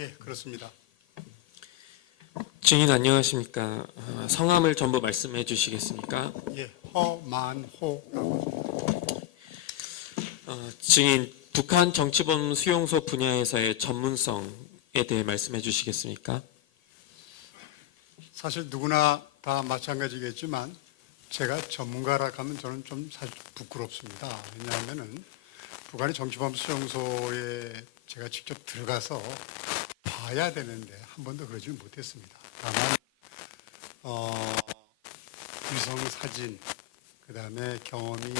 예, 그렇습니다. 증인 안녕하십니까? 성함을 전부 말씀해 주시겠습니까? 예, 허만호라고. 증인 북한 정치범 수용소 분야에서의 전문성에 대해 말씀해 주시겠습니까? 사실 누구나 다 마찬가지겠지만 제가 전문가라 하면 저는 좀 사실 부끄럽습니다. 왜냐하면은 북한의 정치범 수용소에 제가 직접 들어가서 봐야 되는데 한 번도 그러지 못했습니다. 다만 위성 사진, 그다음에 경험이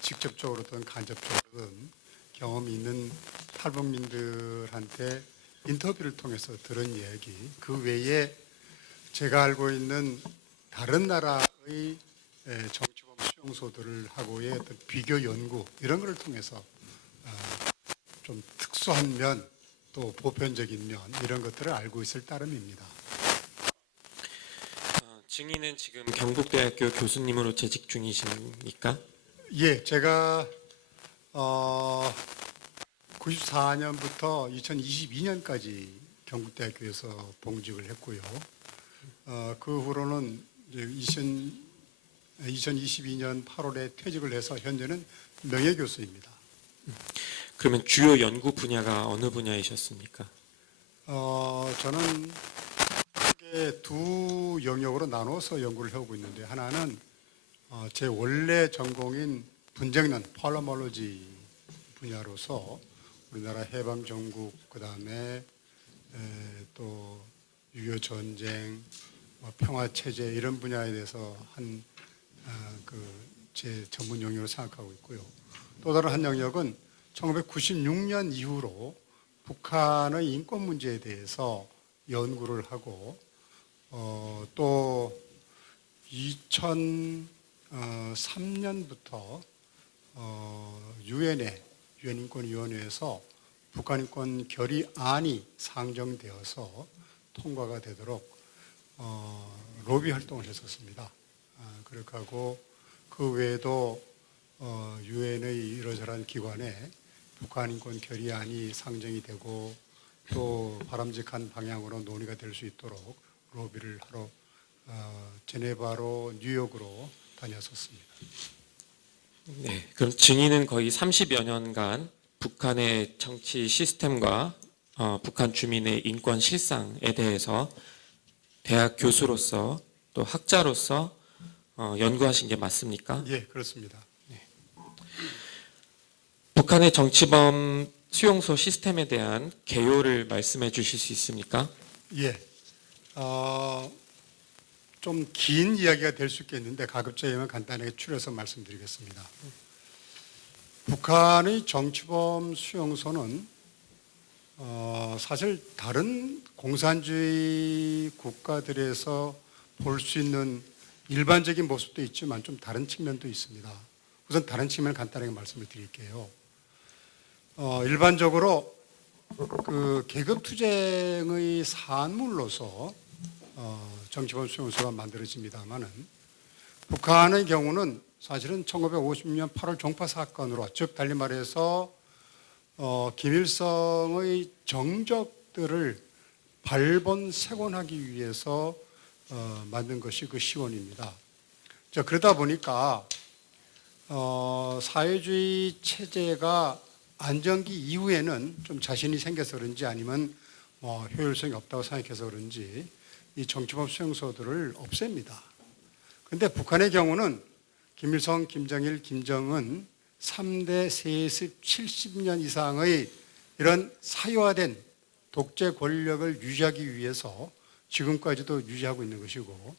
직접적으로 또는 간접적으로든 경험이 있는 탈북민들한테 인터뷰를 통해서 들은 이야기, 그 외에 제가 알고 있는 다른 나라의 정치범 수용소들을 하고의 어떤 비교 연구 이런 것을 통해서 좀 특수한 면, 또 보편적인 면 이런 것들을 알고 있을 따름입니다. 증인은 지금 경북대학교 교수님으로 재직 중이십니까? 예, 제가 94년부터 2022년까지 경북대학교에서 봉직을 했고요. 그 후로는 이제 2022년 8월에 퇴직을 해서 현재는 명예교수입니다. 그러면 주요 연구 분야가 어느 분야이셨습니까? 저는 크게 두 영역으로 나눠서 연구를 해오고 있는데, 하나는 제 원래 전공인 분쟁론, 폴리몰로지 분야로서 우리나라 해방 정국, 그 다음에 또 6.25 전쟁, 평화 체제 이런 분야에 대해서 제 전문 영역으로 생각하고 있고요. 또 다른 한 영역은 1996년 이후로 북한의 인권 문제에 대해서 연구를 하고 또 2003년부터 유엔 인권위원회에서 북한 인권 결의안이 상정되어서 통과가 되도록 로비 활동을 했었습니다. 그렇게 하고 그 외에도 유엔의 이러저러한 기관에 북한 인권 결의안이 상정이 되고 또 바람직한 방향으로 논의가 될 수 있도록 로비를 하러 제네바로 뉴욕으로 다녔었습니다. 네, 그럼 증인은 거의 30여 년간 북한의 정치 시스템과 북한 주민의 인권 실상에 대해서 대학 교수로서 또 학자로서 연구하신 게 맞습니까? 예, 그렇습니다. 북한의 정치범 수용소 시스템에 대한 개요를 말씀해 주실 수 있습니까? 예, 좀 긴 이야기가 될 수 있겠는데 가급적이면 간단하게 추려서 말씀드리겠습니다. 북한의 정치범 수용소는 사실 다른 공산주의 국가들에서 볼 수 있는 일반적인 모습도 있지만 좀 다른 측면도 있습니다. 우선 다른 측면을 간단하게 말씀을 드릴게요. 일반적으로 그 계급투쟁의 산물로서 정치범 수용소가 만들어집니다만은 북한의 경우는 사실은 1950년 8월 종파 사건으로, 즉 달리 말해서 김일성의 정적들을 발본색원하기 위해서 만든 것이 그 시원입니다. 자, 그러다 보니까 사회주의 체제가 안정기 이후에는 좀 자신이 생겨서 그런지 아니면 효율성이 없다고 생각해서 그런지 이 정치범 수용소들을 없앱니다. 그런데 북한의 경우는 김일성, 김정일, 김정은 3대 세습 70년 이상의 이런 사유화된 독재 권력을 유지하기 위해서 지금까지도 유지하고 있는 것이고,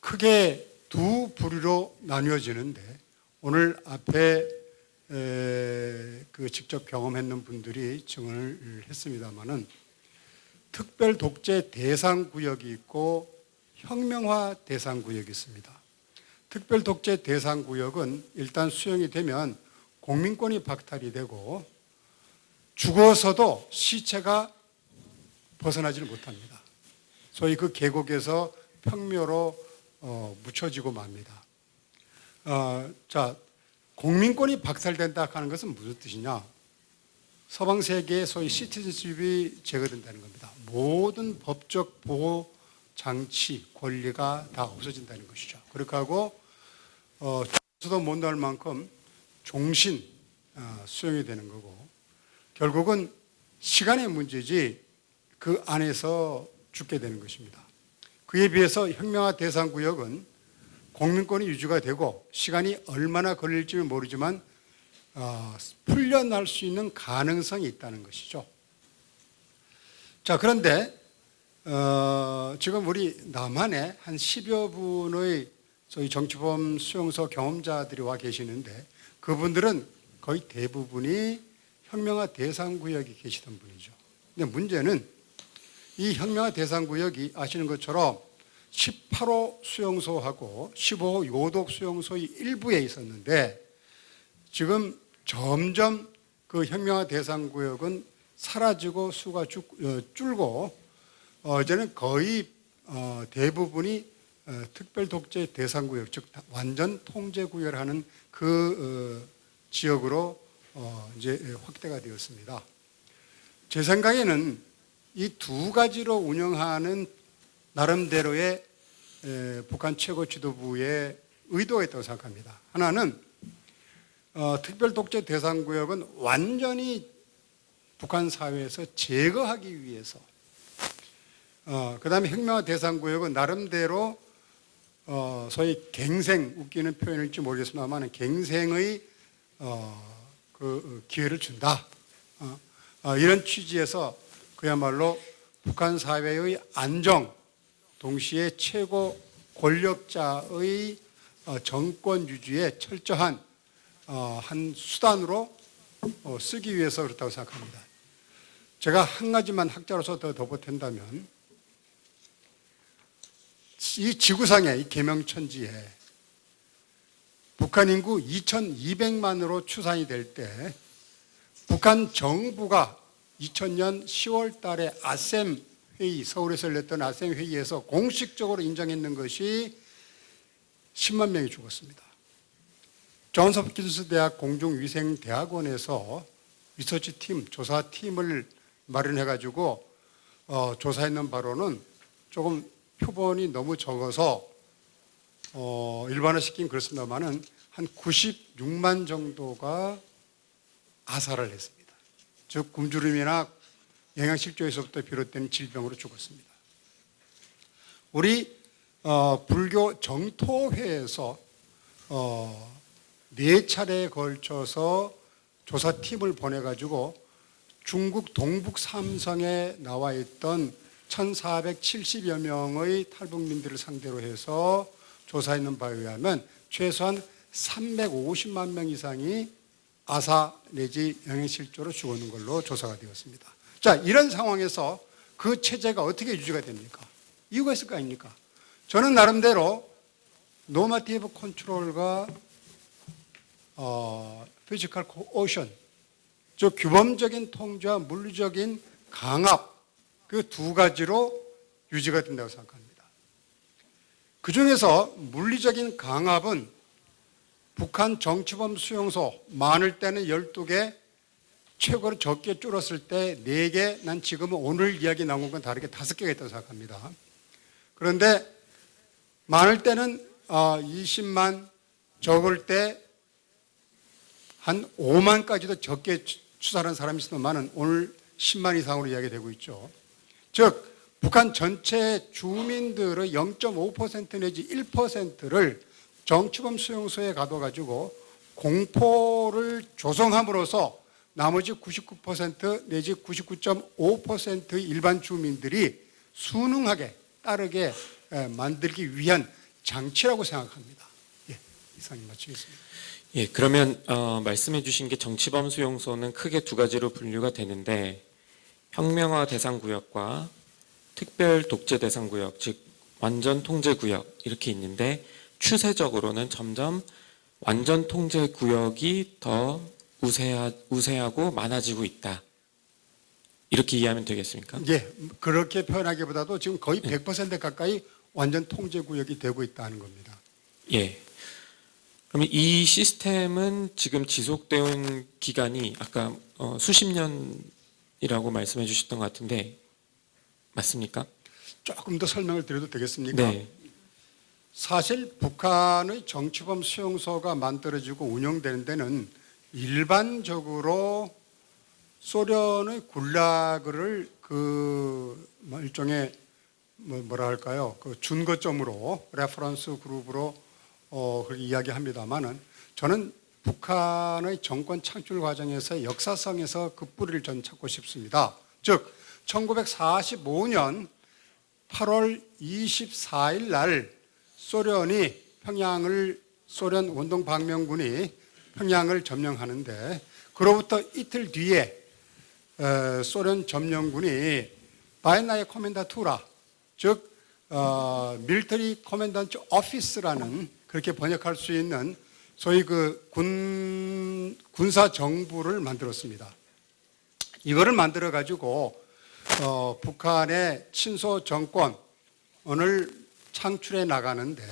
크게 두 부류로 나뉘어지는데 오늘 앞에 그 직접 경험했는 분들이 증언을 했습니다마는 특별 독재 대상 구역이 있고 혁명화 대상 구역이 있습니다. 특별 독재 대상 구역은 일단 수용이 되면 공민권이 박탈이 되고 죽어서도 시체가 벗어나지를 못합니다. 소위 그 계곡에서 평묘로 묻혀지고 맙니다. 자, 공민권이 박탈된다 하는 것은 무슨 뜻이냐? 서방 세계의 소위 시티즌십이 제거된다는 겁니다. 모든 법적 보호 장치, 권리가 다 없어진다는 것이죠. 그렇게 하고 수도 못 나올 만큼 종신 수용이 되는 거고 결국은 시간의 문제지 그 안에서 죽게 되는 것입니다. 그에 비해서 혁명화 대상구역은 공민권이 유지가 되고 시간이 얼마나 걸릴지 모르지만 풀려날 수 있는 가능성이 있다는 것이죠. 자, 그런데 지금 우리 남한에 한 10여 분의 저희 정치범 수용소 경험자들이 와 계시는데 그분들은 거의 대부분이 혁명화 대상구역에 계시던 분이죠. 근데 문제는 이 혁명화 대상구역이 아시는 것처럼 18호 수용소하고 15호 요독 수용소의 일부에 있었는데 지금 점점 그 혁명화 대상구역은 사라지고 수가 줄고 이제는 거의 대부분이 특별독재 대상구역 즉 완전 통제구역을 하는 그 지역으로 이제 확대가 되었습니다. 제 생각에는 이 두 가지로 운영하는 나름대로의 북한 최고 지도부의 의도가 있다고 생각합니다. 하나는 특별독재 대상구역은 완전히 북한 사회에서 제거하기 위해서 그 다음에 혁명화 대상구역은 나름대로 소위 갱생, 웃기는 표현일지 모르겠습니다만 갱생의 그 기회를 준다. 이런 취지에서 그야말로 북한 사회의 안정, 동시에 최고 권력자의 정권 유지에 철저한 한 수단으로 쓰기 위해서 그렇다고 생각합니다. 제가 한 가지만 학자로서 더 보탠다면 이 지구상의 이 계명천지에 북한 인구 2200만으로 추산이 될 때 북한 정부가 2000년 10월 달에 아셈 회의, 서울에서 열렸던 아셈 회의에서 공식적으로 인정했는 것이 10만 명이 죽었습니다. 존스 홉킨스 대학 공중위생대학원에서 리서치팀, 조사팀을 마련해가지고 조사했는 바로는 조금 표본이 너무 적어서 일반화시킨 그렇습니다만은 한 96만 정도가 아사를 했습니다. 즉 굶주림이나 영양실조에서부터 비롯된 질병으로 죽었습니다. 우리 불교 정토회에서 4차례에 걸쳐서 조사팀을 보내가지고 중국 동북 삼성에 나와 있던 1470여 명의 탈북민들을 상대로 해서 조사했는 바에 의하면 최소한 350만 명 이상이 아사 내지 영양실조로 죽었는 걸로 조사가 되었습니다. 자, 이런 상황에서 그 체제가 어떻게 유지가 됩니까? 이유가 있을 거 아닙니까? 저는 나름대로 노마티브 컨트롤과 피지컬 코오션, 즉 규범적인 통제와 물리적인 강압 그 두 가지로 유지가 된다고 생각합니다. 그 중에서 물리적인 강압은 북한 정치범 수용소 많을 때는 12개, 최고로 적게 줄었을 때 4개, 난 지금은 오늘 이야기 나온 건 다르게 5개가 있다고 생각합니다. 그런데 많을 때는 20만, 적을 때 한 5만까지도 적게 추산하는 사람이 있으면 오늘 10만 이상으로 이야기되고 있죠. 즉 북한 전체 주민들의 0.5% 내지 1%를 정치범 수용소에 가둬가지고 공포를 조성함으로써 나머지 99% 내지 99.5%의 일반 주민들이 순응하게 따르게 만들기 위한 장치라고 생각합니다. 예, 이상이 마치겠습니다. 예, 그러면 말씀해 주신 게 정치범 수용소는 크게 두 가지로 분류가 되는데 혁명화 대상구역과 특별 독재 대상구역, 즉 완전 통제구역 이렇게 있는데 추세적으로는 점점 완전 통제구역이 더 우세하고 많아지고 있다. 이렇게 이해하면 되겠습니까? 예, 그렇게 표현하기보다도 지금 거의 100% 가까이 완전 통제구역이 되고 있다는 겁니다. 예. 그러면 이 시스템은 지금 지속되어 온 기간이 아까 수십 년이라고 말씀해 주셨던 것 같은데 맞습니까? 조금 더 설명을 드려도 되겠습니까? 네. 사실 북한의 정치범 수용소가 만들어지고 운영되는 데는 일반적으로 소련의 굴라그를 일종의 뭐라 할까요? 그 준거점으로 레퍼런스 그룹으로 그렇게 이야기합니다만은 저는 북한의 정권 창출 과정에서 역사성에서 그 뿌리를 전 찾고 싶습니다. 즉 1945년 8월 24일 날 소련 원동 방명군이 평양을 점령하는데 그로부터 이틀 뒤에 소련 점령군이 바이나의 코멘다투라 즉 밀터리 코멘던트 오피스라는 그렇게 번역할 수 있는 소위 그 군사 정부를 만들었습니다. 이거를 만들어 가지고 북한의 친소 정권을 창출해 나가는데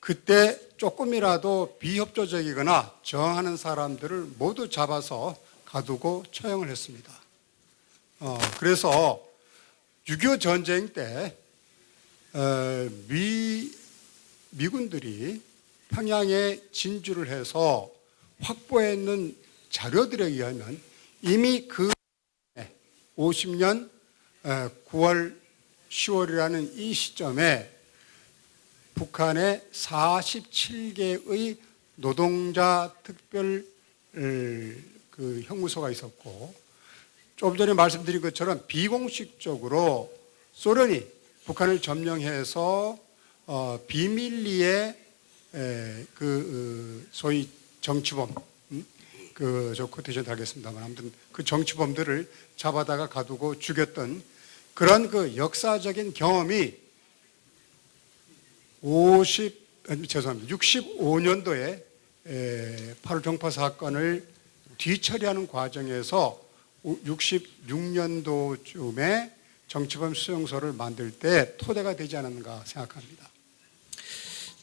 그때 조금이라도 비협조적이거나 저항하는 사람들을 모두 잡아서 가두고 처형을 했습니다. 그래서 6.25 전쟁 때 미군들이 평양에 진주를 해서 확보했는 자료들에 의하면 이미 그 50년 9월 10월이라는 이 시점에 북한의 47개의 노동자 특별 그 형무소가 있었고 조금 전에 말씀드린 것처럼 비공식적으로 소련이 북한을 점령해서 비밀리에 소위 정치범 저 코테이션 달겠습니다만 아무튼 그 정치범들을 잡아다가 가두고 죽였던 그런 그 역사적인 경험이 65년도에 8월 종파 사건을 뒤처리하는 과정에서 66년도쯤에 정치범 수용소를 만들 때 토대가 되지 않았는가 생각합니다.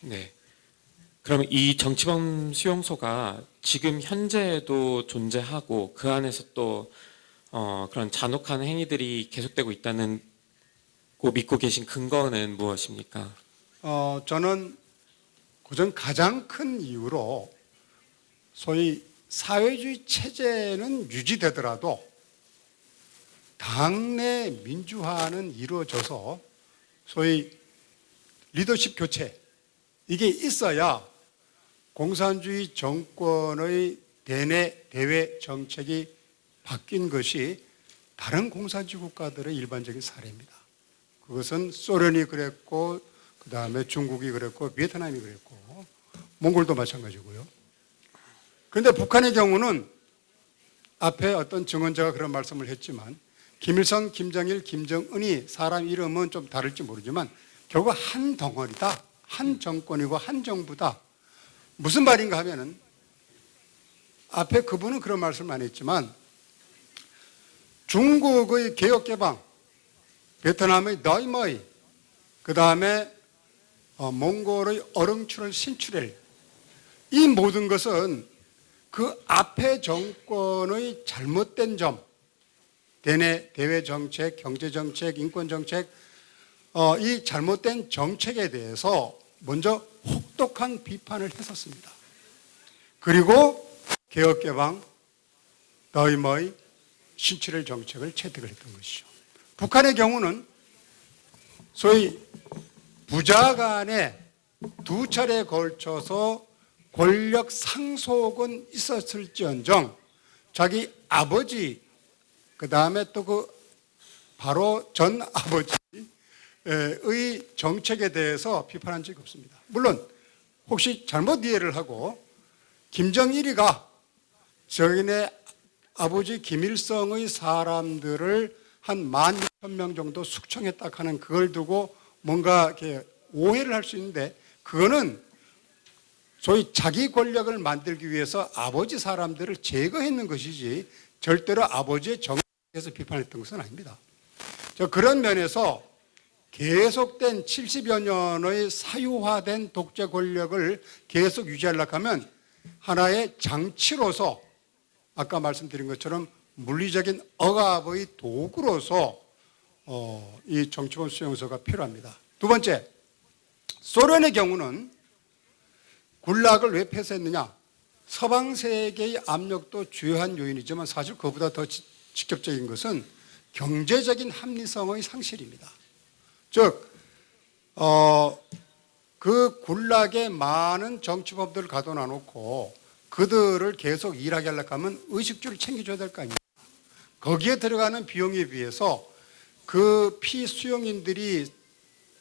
네. 그러면 이 정치범 수용소가 지금 현재에도 존재하고 그 안에서 또 그런 잔혹한 행위들이 계속되고 있다는 고 믿고 계신 근거는 무엇입니까? 저는 그중 가장 큰 이유로 소위 사회주의 체제는 유지되더라도 당내 민주화는 이루어져서 소위 리더십 교체 이게 있어야 공산주의 정권의 대외 정책이 바뀐 것이 다른 공산주의 국가들의 일반적인 사례입니다. 그것은 소련이 그랬고 그 다음에 중국이 그랬고 베트남이 그랬고 몽골도 마찬가지고요. 그런데 북한의 경우는 앞에 어떤 증언자가 그런 말씀을 했지만 김일성, 김정일, 김정은이 사람 이름은 좀 다를지 모르지만 결국 한 덩어리다. 한 정권이고 한 정부다. 무슨 말인가 하면은 앞에 그분은 그런 말씀을 안 했지만 중국의 개혁개방, 베트남의 너이머이, 그 다음에 몽골의 어릉출을 신출엘 이 모든 것은 그 앞에 정권의 잘못된 점 대외 정책, 경제 정책, 인권 정책 이 잘못된 정책에 대해서 먼저 혹독한 비판을 했었습니다. 그리고 개혁개방, 너이머이, 신출엘 정책을 채택을 했던 것이죠. 북한의 경우는 소위 부자 간에 두 차례에 걸쳐서 권력 상속은 있었을지언정 자기 아버지 그 다음에 또 그 바로 전 아버지의 정책에 대해서 비판한 적이 없습니다. 물론 혹시 잘못 이해를 하고 김정일이가 자기네 아버지 김일성의 사람들을 한 16,000명 정도 숙청했다 하는 그걸 두고 뭔가 이렇게 오해를 할 수 있는데 그거는 소위 자기 권력을 만들기 위해서 아버지 사람들을 제거했는 것이지 절대로 아버지의 정책에서 비판했던 것은 아닙니다. 그런 면에서 계속된 70여 년의 사유화된 독재 권력을 계속 유지하려고 하면 하나의 장치로서 아까 말씀드린 것처럼 물리적인 억압의 도구로서 이 정치범 수용소가 필요합니다. 두 번째, 소련의 경우는 굴락을 왜 폐쇄했느냐? 서방 세계의 압력도 주요한 요인이지만 사실 그보다 더 직접적인 것은 경제적인 합리성의 상실입니다. 즉, 그 굴락에 많은 정치범들을 가둬놔 놓고 그들을 계속 일하게 하려고 하면 의식주를 챙겨줘야 될 거 아닙니까? 거기에 들어가는 비용에 비해서 그 피수용인들이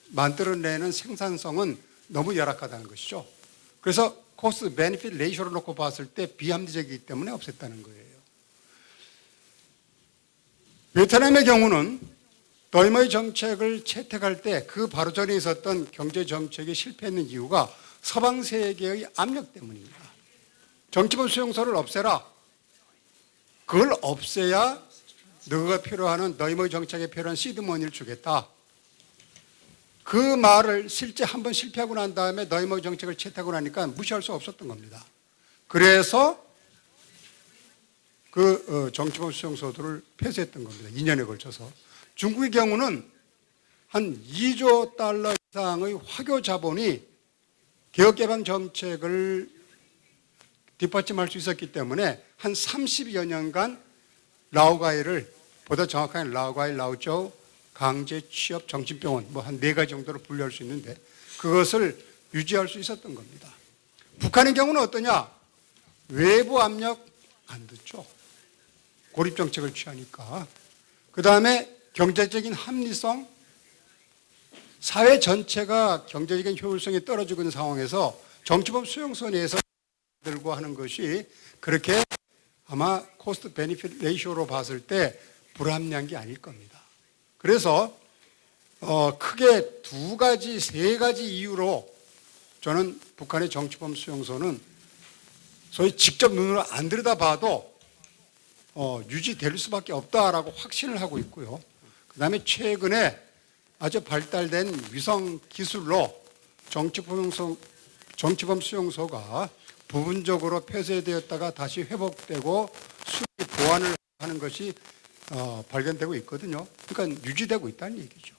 만들어내는 생산성은 너무 열악하다는 것이죠. 그래서 코스트 베네핏 레이쇼를 놓고 봤을 때 비합리적이기 때문에 없앴다는 거예요. 베트남의 경우는 더이머의 정책을 채택할 때 그 바로 전에 있었던 경제 정책이 실패했는 이유가 서방 세계의 압력 때문입니다. 정치범 수용소를 없애라. 그걸 없애야 너가 필요하는 더이머의 정책에 필요한 시드머니를 주겠다. 그 말을 실제 한번 실패하고 난 다음에 너희의 정책을 채택하고 나니까 무시할 수 없었던 겁니다. 그래서 그 정치범 수용소들을 폐쇄했던 겁니다. 2년에 걸쳐서. 중국의 경우는 한 2조 달러 이상의 화교 자본이 개혁개방 정책을 뒷받침할 수 있었기 때문에 한 30여 년간 라오가이를, 보다 정확하게 라오가이, 라오쩌우, 강제 취업 정신병원 뭐 한 4가지 정도로 분류할 수 있는데 그것을 유지할 수 있었던 겁니다. 북한의 경우는 어떠냐? 외부 압력 안 듣죠. 고립 정책을 취하니까. 그 다음에 경제적인 합리성, 사회 전체가 경제적인 효율성이 떨어지고 있는 상황에서 정치범 수용소 내에서 들고 하는 것이 그렇게 아마 코스트 베니핏 레이쇼로 봤을 때 불합리한 게 아닐 겁니다. 그래서 크게 2가지, 3가지 이유로 저는 북한의 정치범 수용소는 소위 직접 눈으로 안 들여다봐도 유지될 수밖에 없다라고 확신을 하고 있고요. 그 다음에 최근에 아주 발달된 위성 기술로 정치범 수용소가 부분적으로 폐쇄되었다가 다시 회복되고 수리 보완을 하는 것이 발견되고 있거든요. 그러니까 유지되고 있다는 얘기죠.